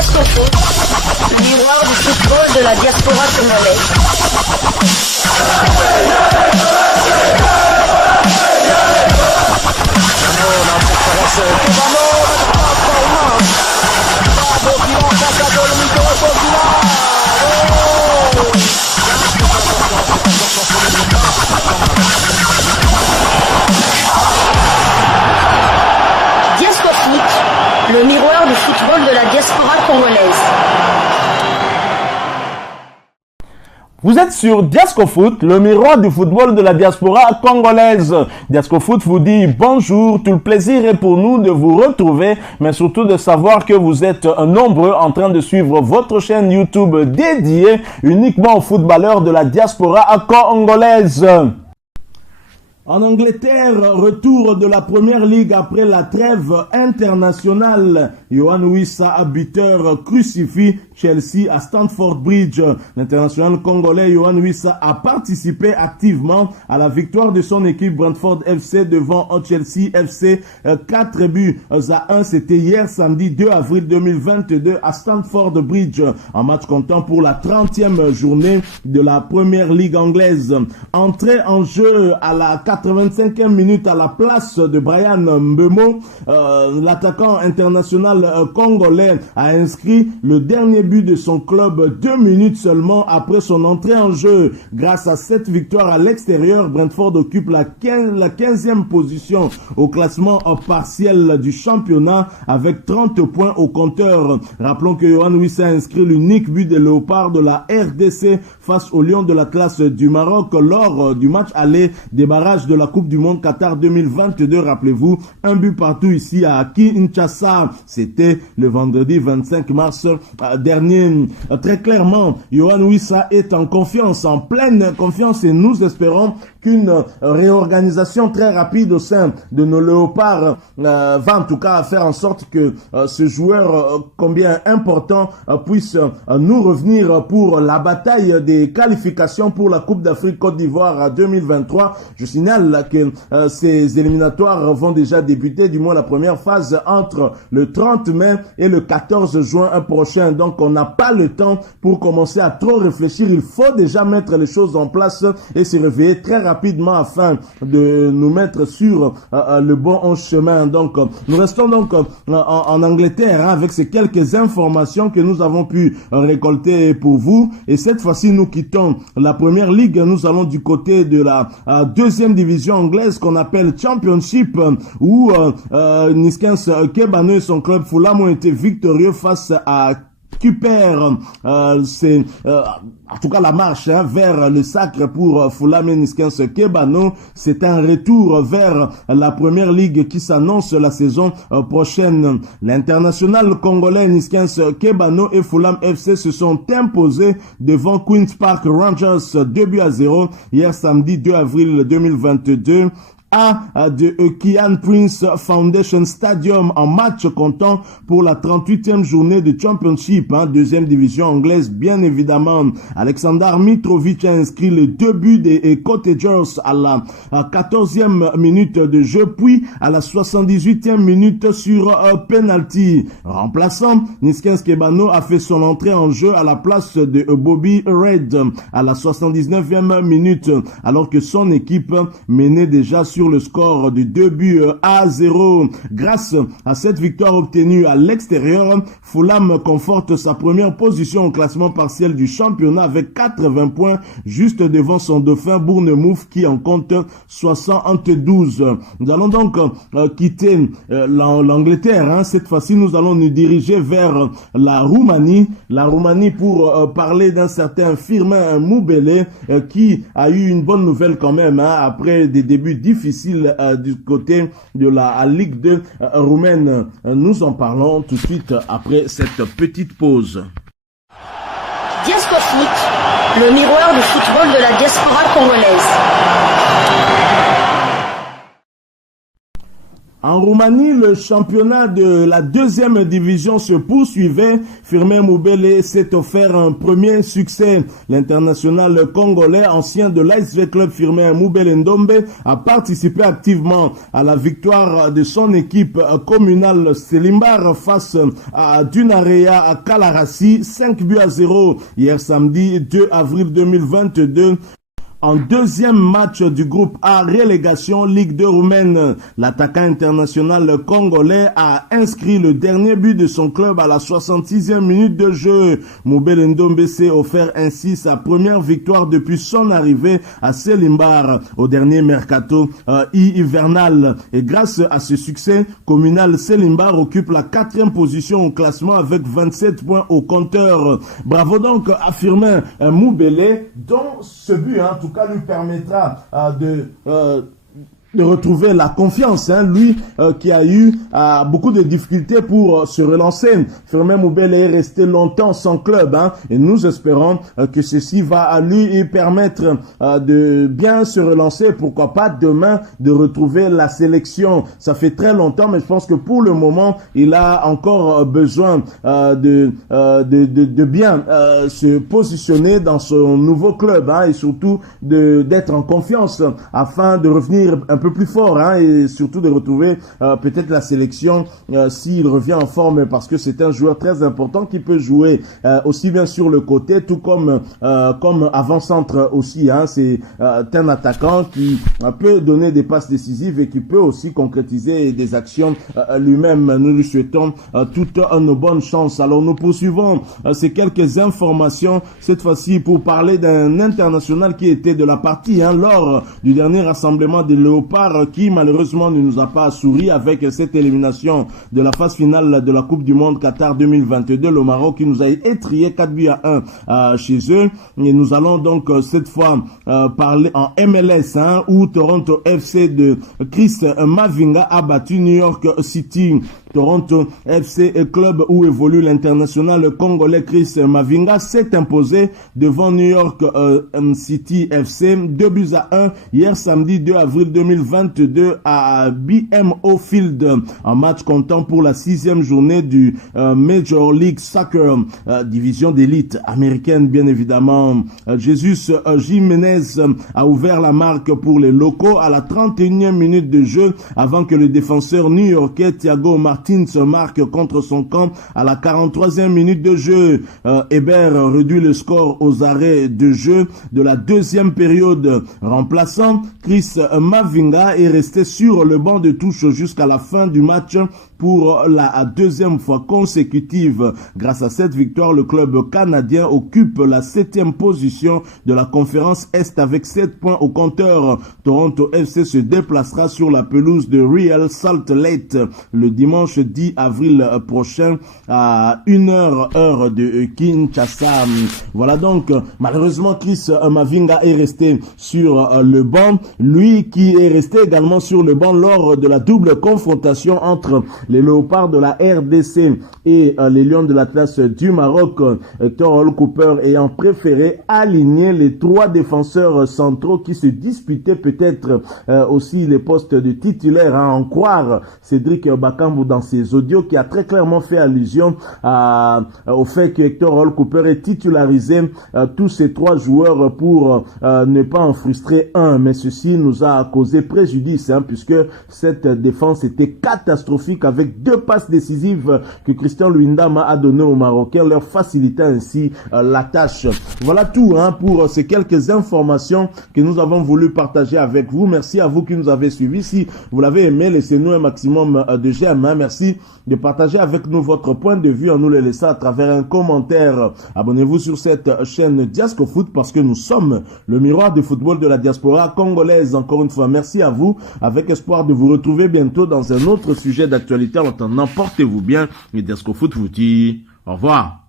Diasco Foot, miroir du football de la diaspora congolaise. Diasco Foot, le miroir du football de la diaspora congolaise. Vous êtes sur Diasco Foot, le miroir du football de la diaspora congolaise. Diasco Foot vous dit bonjour, tout le plaisir est pour nous de vous retrouver, mais surtout de savoir que vous êtes nombreux en train de suivre votre chaîne YouTube dédiée uniquement aux footballeurs de la diaspora congolaise. En Angleterre, retour de la Première Ligue après la trêve internationale. Yohan Wissa, buteur, crucifie Chelsea à Stamford Bridge. L'international congolais Yohan Wissa a participé activement à la victoire de son équipe Brentford FC devant Chelsea FC 4 buts à 1. C'était hier samedi 2 avril 2022 à Stamford Bridge. Un match comptant pour la 30e journée de la Première Ligue anglaise. Entrée en jeu à la 85e minute à la place de Brian Mbeumo, l'attaquant international congolais a inscrit le dernier but de son club 2 minutes seulement après son entrée en jeu. Grâce à cette victoire à l'extérieur, Brentford occupe la 15e position au classement partiel du championnat avec 30 points au compteur. Rappelons que Yohan Wissa a inscrit l'unique but des Léopards de la RDC face aux Lions de l'Atlas du Maroc lors du match aller des barrages de la Coupe du Monde Qatar 2022. Rappelez-vous, un but partout ici à Kinshasa. C'était le vendredi 25 mars dernier. Très clairement, Yohan Wissa est en confiance, en pleine confiance, et nous espérons qu'une réorganisation très rapide au sein de nos Léopards va en tout cas faire en sorte que ce joueur combien important puisse nous revenir pour la bataille des qualifications pour la Coupe d'Afrique Côte d'Ivoire 2023. Je signale que ces éliminatoires vont déjà débuter, du moins la première phase entre le 30 mai et le 14 juin prochain. Donc on n'a pas le temps pour commencer à trop réfléchir. Il faut déjà mettre les choses en place et se réveiller très rapidement afin de nous mettre sur le bon chemin. Donc nous restons donc en Angleterre avec ces quelques informations que nous avons pu récolter pour vous. Et cette fois-ci, nous quittons la Première Ligue. Nous allons du côté de la deuxième division anglaise qu'on appelle Championship, où Niskens Kebano et son club Fulham ont été victorieux face à Kuper. C'est en tout cas la marche vers le sacre pour Fulham et Niskens Kebano. C'est un retour vers la Première Ligue qui s'annonce la saison prochaine. L'international congolais Niskens Kebano et Fulham FC se sont imposés devant Queen's Park Rangers 2-0 hier samedi 2 avril 2022. De Kian Prince Foundation Stadium en match comptant pour la 38e journée de Championship, deuxième division anglaise bien évidemment. Alexander Mitrovic a inscrit les 2 buts des Cottagers à la 14e minute de jeu, puis à la 78e minute sur penalty. Remplaçant, Niskens Kebano a fait son entrée en jeu à la place de Bobby Red à la 79e minute, alors que son équipe menait déjà sur le score de 2-0. Grâce à cette victoire obtenue à l'extérieur, Fulham conforte sa première position au classement partiel du championnat avec 80 points, juste devant son dauphin Bournemouth qui en compte 72. Nous allons donc quitter l'Angleterre. Cette fois-ci, nous allons nous diriger vers la Roumanie. La Roumanie pour parler d'un certain Firmin Moubele qui a eu une bonne nouvelle quand même après des débuts difficiles du côté de la Ligue 2 roumaine. Nous en parlons tout de suite après cette petite pause. Diasco Foot, le miroir du football de la diaspora congolaise. En Roumanie, le championnat de la deuxième division se poursuivait. Firmin Moubele s'est offert un premier succès. L'international congolais, ancien de l'ASV Club Firmin Moubele Ndombe, a participé activement à la victoire de son équipe communale Selimbar face à Dunarea à Kalarassi, 5-0 hier samedi 2 avril 2022. En deuxième match du groupe A, relégation Ligue 2 roumaine, l'attaquant international congolais a inscrit le dernier but de son club à la 66e minute de jeu. Moubele Ndombe s'est offert ainsi sa première victoire depuis son arrivée à Selimbar au dernier mercato hivernal. Et grâce à ce succès, communal Selimbar occupe la 4e position au classement avec 27 points au compteur. Bravo donc à Firmin Moubele, dont ce but, tout cas, lui permettra de retrouver la confiance, lui qui a eu beaucoup de difficultés pour se relancer. Firmin Moubele est resté longtemps sans club, et nous espérons que ceci va lui permettre de bien se relancer, pourquoi pas demain de retrouver la sélection. Ça fait très longtemps, mais je pense que pour le moment, il a encore besoin de bien se positionner dans son nouveau club, et surtout d'être en confiance afin de revenir un peu plus fort, et surtout de retrouver peut-être la sélection s'il revient en forme, parce que c'est un joueur très important qui peut jouer aussi bien sur le côté, tout comme avant-centre aussi. C'est un attaquant qui peut donner des passes décisives et qui peut aussi concrétiser des actions lui-même. Nous lui souhaitons toute une bonne chance. Alors nous poursuivons ces quelques informations, cette fois-ci pour parler d'un international qui était de la partie lors du dernier rassemblement des Léopards, qui malheureusement ne nous a pas souri avec cette élimination de la phase finale de la Coupe du Monde Qatar 2022. Le Maroc qui nous a étrié 4-1 chez eux. Et nous allons donc cette fois parler en MLS, où Toronto FC de Chris Mavinga a battu New York City. Toronto FC, club où évolue l'international congolais Chris Mavinga, s'est imposé devant New York City FC 2-1 hier samedi 2 avril 2022 à BMO Field, en match comptant pour la 6e journée du Major League Soccer, division d'élite américaine bien évidemment. Jesus Jiménez a ouvert la marque pour les locaux à la 31e minute de jeu avant que le défenseur new-yorkais Thiago Martins marque contre son camp à la 43e minute de jeu. Hébert réduit le score aux arrêts de jeu de la deuxième période. Remplaçant, Chris Mavinga est resté sur le banc de touche jusqu'à la fin du match pour la deuxième fois consécutive. Grâce à cette victoire, le club canadien occupe la 7e position de la conférence Est avec 7 points au compteur. Toronto FC se déplacera sur la pelouse de Real Salt Lake le dimanche 10 avril prochain à 1h heure de Kinshasa. Voilà donc, malheureusement Chris Mavinga est resté sur le banc, lui qui est resté également sur le banc lors de la double confrontation entre les Léopards de la RDC et les Lions de l'Atlas du Maroc. Torol Cooper ayant préféré aligner les 3 défenseurs centraux qui se disputaient peut-être aussi les postes de titulaires, en croire Cédric Bakambu dans ses audios, qui a très clairement fait allusion au fait que Torol Cooper ait titularisé tous ces 3 joueurs pour ne pas en frustrer un, mais ceci nous a causé préjudice, puisque cette défense était catastrophique avec 2 passes décisives que Christian Luindama a données aux Marocains, leur facilitant ainsi la tâche. Voilà tout pour ces quelques informations que nous avons voulu partager avec vous. Merci à vous qui nous avez suivis. Si vous l'avez aimé, laissez-nous un maximum de j'aime. Merci de partager avec nous votre point de vue en nous le laissant à travers un commentaire. Abonnez-vous sur cette chaîne Diasco Foot parce que nous sommes le miroir du football de la diaspora congolaise. Encore une fois, merci à vous, avec espoir de vous retrouver bientôt dans un autre sujet d'actualité. En attendant, portez-vous bien et Diasco Foot vous dit au revoir.